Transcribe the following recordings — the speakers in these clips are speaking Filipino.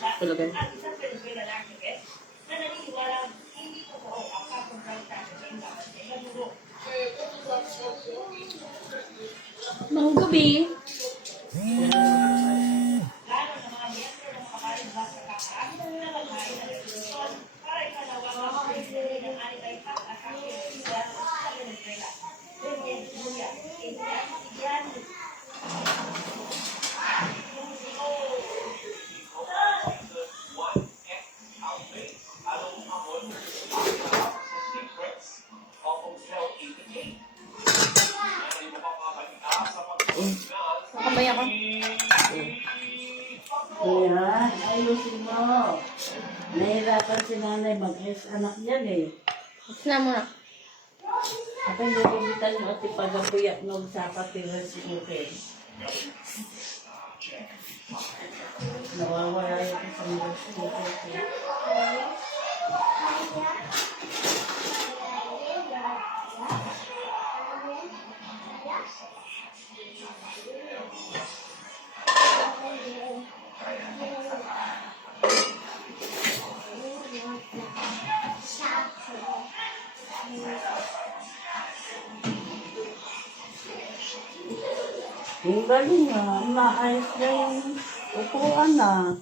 Talaga. Mang gabi. Nakabay ako. Ayan, ayusin mo. Nahirapan si nanay mag-es anak niyan eh. Sina mo na. Ako yung nilimitan mo at ipagapuyak nung sa patiras si Uke. Nawawala yung isang Uke. Yung galing nga, maayos na yung upuan na.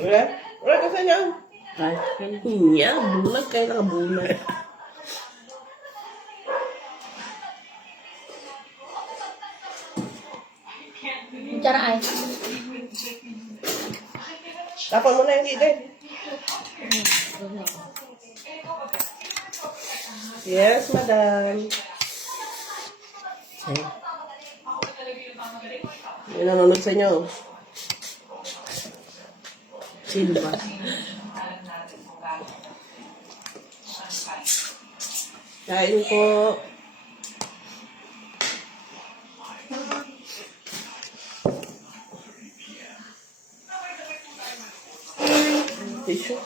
Wala? Wala ka sa niya. Ay, Iya, bunag kayo nakabunag. Kutsara ay. Tapon mo na yung gilid. Yes, madam. Okay. Yung nanonood sa inyo. sino ba? Kain po. Tissue.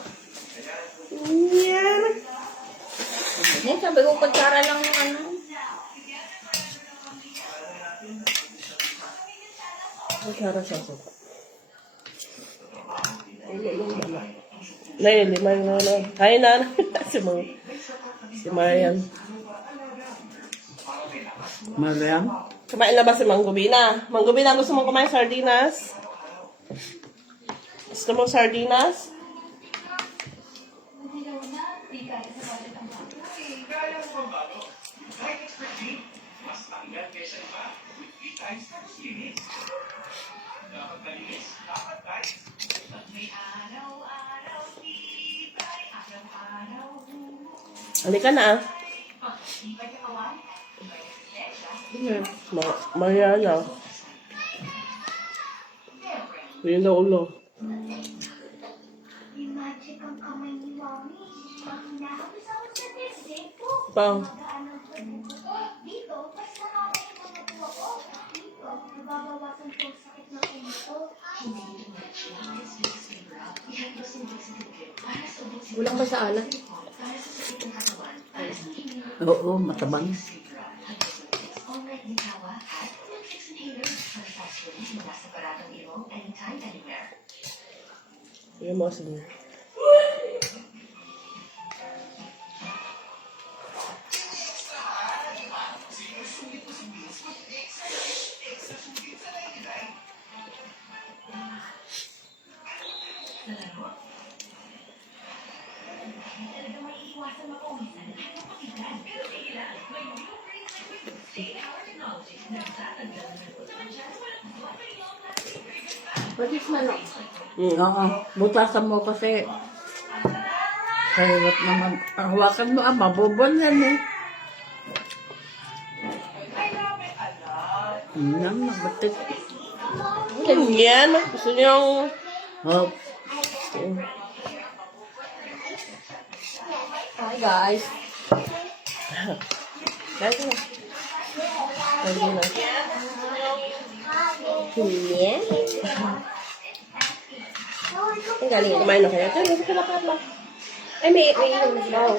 Yan. Yan, sabi ko kutsara lang yung ano. Magkara siya po. Nay, lima yung nanonood. Hi, Nan. Si Marian. Mariam? Kumain na ba si Manggubina? Manggubina, gusto mong kumain sardinas? Gusto mo sardinas? Halika na ah. Mariana. Yun na ulo. Pa. Kulang ba sa alat? Oo, matabang. Yan mo sige. Patis manok. Oo, butasan mo kasi. Kahirap naman. Hawakan mo, mabubon yan eh. Yan, mabatik. Yan. Gusto niyong... Oh, Hi guys. Kahit na. Kahit na. Hindi. Ang galing. Kumain na kayo. Diyan, sa lapat lang. Ay, may inom daw.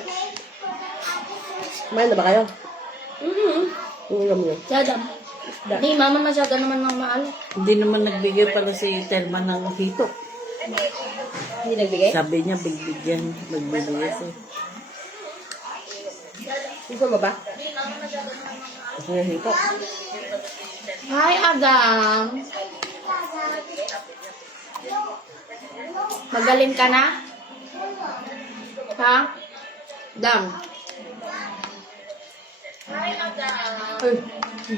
Kumain na ba kayo? Mm-hmm. Ulam nyo. Dadam. Hindi, mama masyado naman ng maal. Hindi naman nagbigay pala si Telma ng hito. Hindi nagbigay? Sabi niya, bigbigyan. Magbibigay siya. Gusto mo ba? Ayan, hito. Hi, Adam. Magaling ka na? Ha? Dam. Hi, Adam. Ay,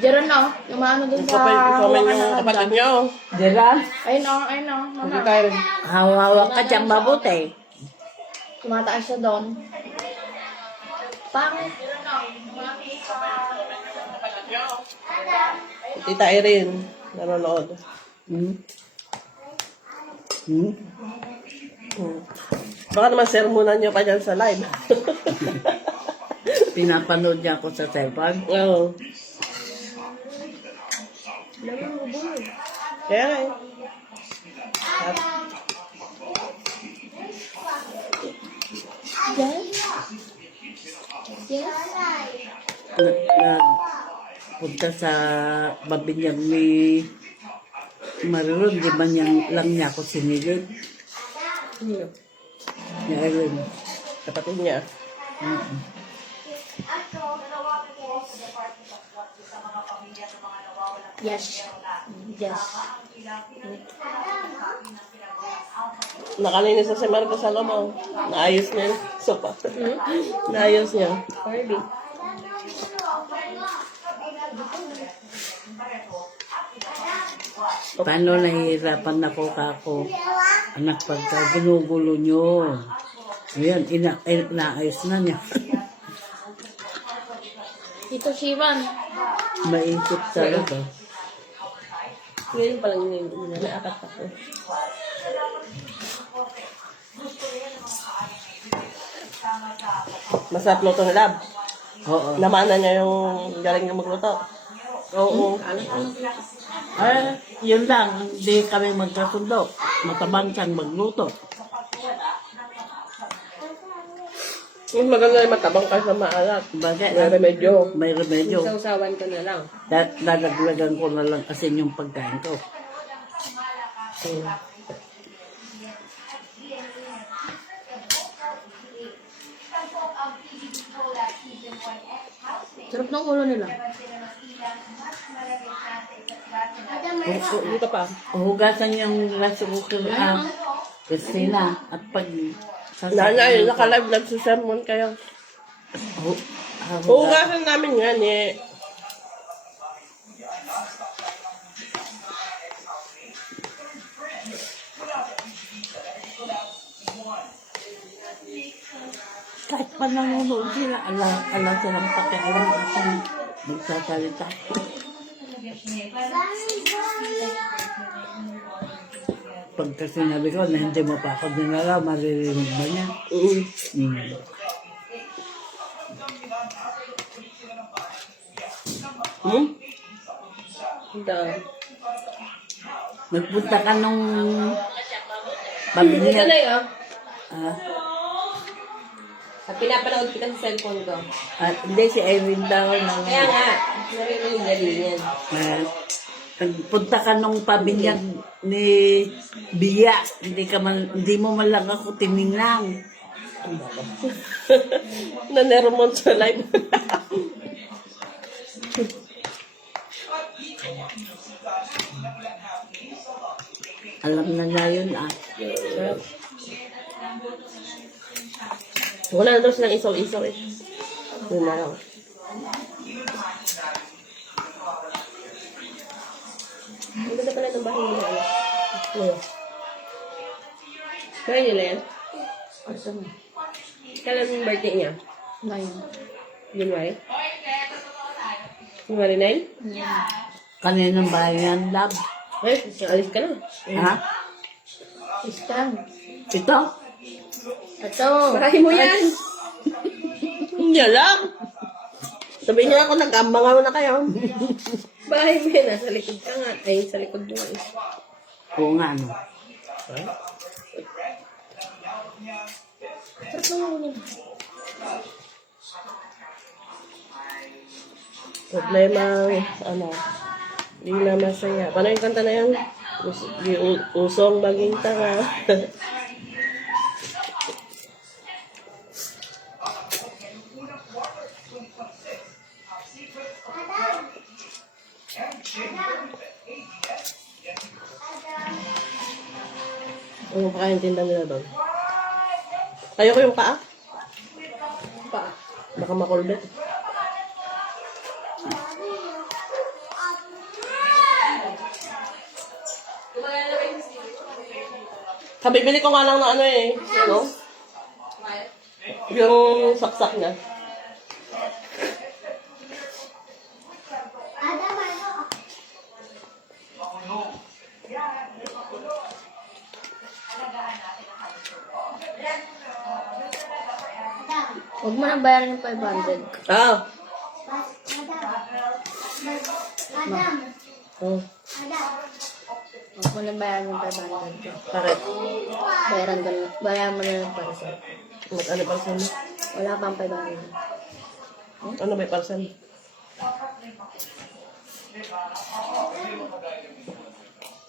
diyan na. Yung maano dun sa... Ikaw yung kapatid nyo. Diyan. Ayun o, ayun o. Hindi Mama. tayo. Hawak ka dyan mabuti. Tumataas siya doon. Pangit. Tita Irene. Nanonood. Hmm? Hmm? Baka naman sermonan nyo pa dyan sa live. Pinapanood niya ako sa cellphone. Oo. Kaya nga eh. Yes? Yes? Punta sa babinyag ni Mariron, di ba niyang lang niya ako sinilid? Ni Irene. Kapatid niya. Yes. Yes. Nakalinis na si Marco sa lamo. Naayos niya yung sopa. Naayos niya. Barbie. Paano nahihirapan ako kako? Anak, pagka ginugulo nyo. Ayan, inaayos na niya. Ito Shivan. Maisip talaga. Ngayon palang naakat ako. Masarap luto ni Lab. Oo. Namana niya yung galing niya magluto. Oo. Ay, yun lang. Hindi kami magkasundo. Matabang siyang magluto. Yung maganda yung matabang ka sa maalat. Bagay, May remedyo. may remedyo. Sausawan ko na lang. Dadaglagan ko na lang kasi yung pagkain ko. Sarap ng ulo nila. Dito pa. Hugasan yung raso ko Christina. At pag Nanay, naka-live nagsusermon kayo. Hugasan namin yan eh. kahit pa nanonood sila, ala silang pakialam kasi magsasalita. Pagka sinabi ko na hindi mo pa ako dinala, maririnig ba niya? Nagpunta ka nung pamilya. Ah, At pinapanood kita sa cellphone ko. at hindi si Irene daw nang Kaya nga, narinig yung galing yan. nagpunta ka nung pabinyag ni Bia. Hindi mo man lang ako tiningnan. Nanermon sa live. Alam na niya yun Wala na daw silang isaw-isaw eh. Yun na lang. Ang ganda pala ng bahay nila. Ngayon. Bahay nila yan? Kailan yung birthday niya? 9. January? January 9? Kaninang bahay yan, love? Ay, alis ka na. Ha? Iskan. Ito? Ito. Bahay mo yan! Niya lang. Sabi niya ako, nag-ambangaw na kayo. Bahay mo yan, nasa likod ka nga. Ay, sa likod mo eh. Oo nga, no. Problema, ano, di na masaya. Paano yung kanta na yan? Di usong baging tanga. Ano pa kayong tinda nila doon? Kayo ko yung paa? Pa. Baka makulbet. Kabibili ko nga lang na ano eh. Ano? Yung saksak niya. Huwag mo nang bayaran yung 500. Ah. Oh. Huwag mo nang bayaran yung 500. Bakit? Bayaran mo na lang para sa. Ano parcel mo? Wala pang 500. Ano may parcel?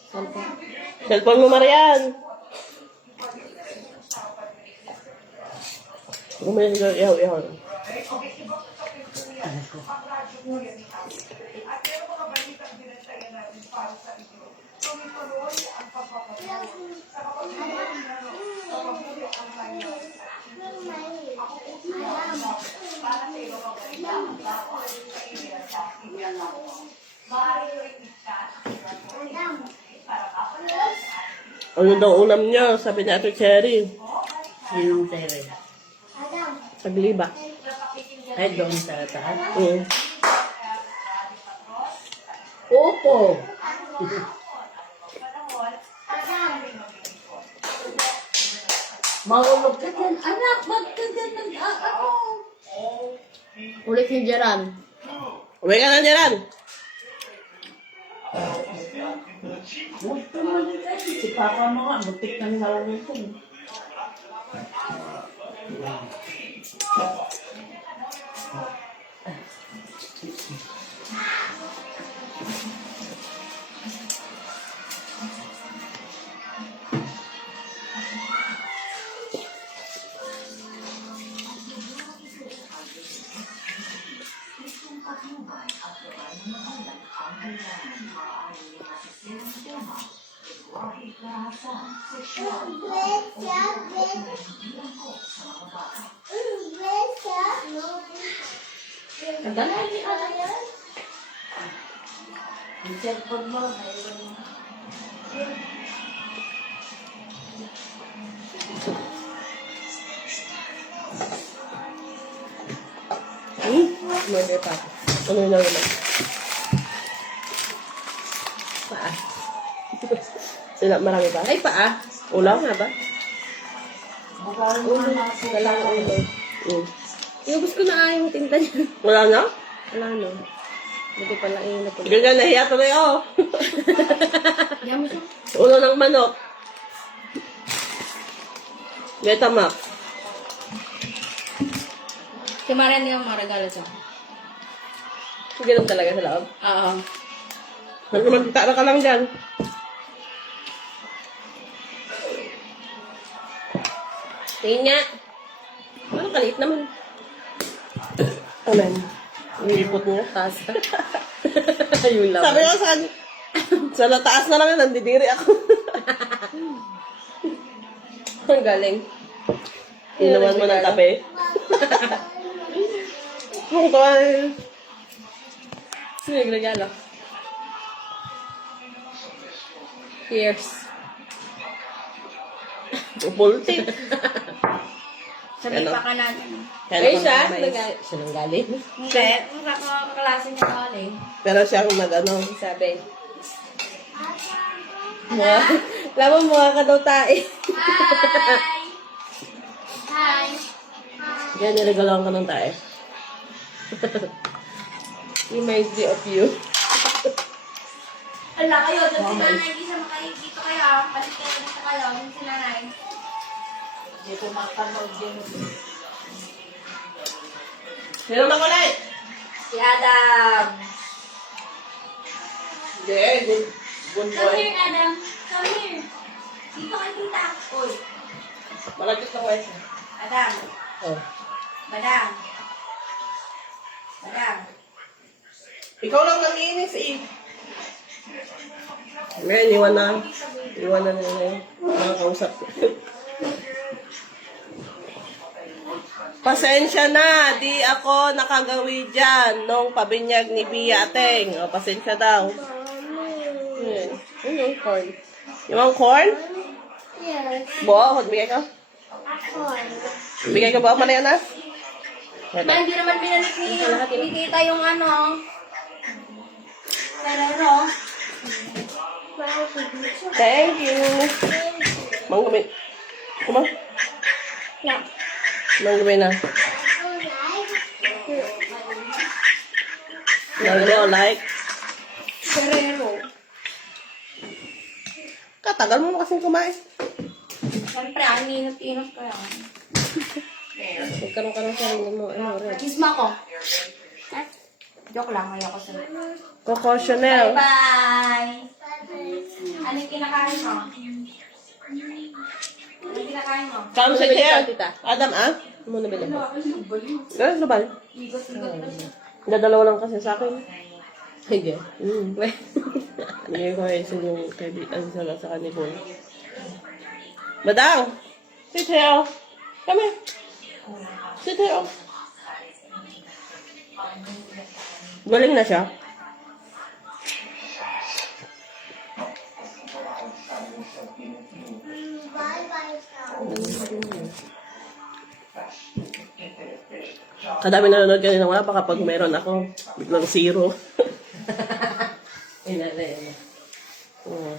Sampo. Cellphone mo, Marian. Bumili ka, ihaw. Ano daw ulam niya? Sabi ni Ate Cherry. Sinong tere? Sagliba. Ay, doon sa taas. Opo. Mahulog ka dyan. Anak, ba't ka dyan ano? Ulit ni Jeran. Uwi ka na, Jeran. Huwag ka maligay. Si Papa mo nga, butik ng nalagay ko. Ang cellphone mo, Hindi pa. Ano yung naman? Paa. Marami pa? Ay, paa. Ulam? Nga ba? ulo. Dalawang ulo. Iubos ko na yung tinta niya. Wala na? Wala no. Buti pala inap ko. Ganyan, nahiya tuloy ako. Yan mo siya. Ulo ng manok. Betamak. Si Marian niya maragala siya. Ganun talaga sa loob. Oo. Magtara ka lang dyan. Tingin nga. Ano, kalit naman. Amen. Yung ipot niya. Taas ka. Ayun lang. Sabi ko sa kanya, sa nataas na lang, nandidiri ako. Ang galing. Inuman mo ng kape. Kung ko ay... Sino yung regalo? Cheers. Upulti. Sabi Ano? pa ka natin. Ay, siya? Siya nang galing. Hindi. Kaklase niya galing. Pero siya ang nag-ano. Sabi. Mukha. Laban mukha ka daw tayo. Yan, niregalawan ka ng tae. Reminds me of you. Ala kayo, doon si nanay, hindi siya makikita kayo. Balik kayo dito kayo, doon si nanay. Hindi ko mapanood yun. Sino na ulit? Si Adam. Hindi, good Come boy. here, Adam. Come here. Dito kay tita. Uy, Malagkit na kwesa. Adam. Oh. Madam. Madam. Ikaw lang nanginis eh. Ngayon, iwan na. Iwan na nila yung mga kausap. Pasensya na, di ako nakagawi dyan nung pabinyag ni Bia Ateng. O, pasensya daw. Yan. Ano yung corn? Yung corn? Yes. Bo, bigay ko. Bigay ko ba? Mana yan ah? Ba, hindi naman binalik ni tita yung ano. Pero, Thank you. Mang gabi. Kumang? Mang gabi na. Nagdaw like. Ferrero. Katagal mo kasing kumain. Siyempre, ang inot-inot ko yan. Magkaroon ka ng sarili mo. Ano, red? Kisma ko. Joke lang, ayoko sa. Coco Chanel. Bye! Ano yung kinakain mo? Ano yung kinakain mo? Kamo sa chair. Adam, ah? Muna bilhin. Eh, lubal. Dadalawa lang kasi sa akin. Sige. Bigay ko ay yung kaibigan sa kanila. Madang! Sit here. Come here. Sit here. Galing na siya. Kadami nanonood kanina wala pa kapag meron ako. Biglang zero. Inalala. Oo.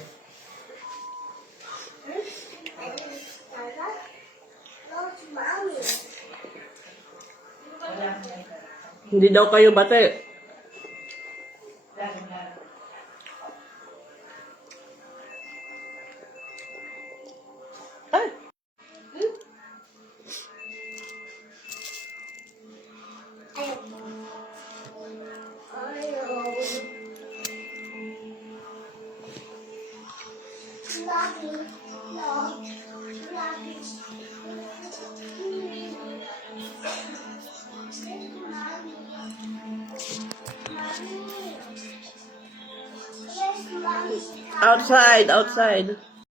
Hindi daw kayo bate. Ay! Outside, outside.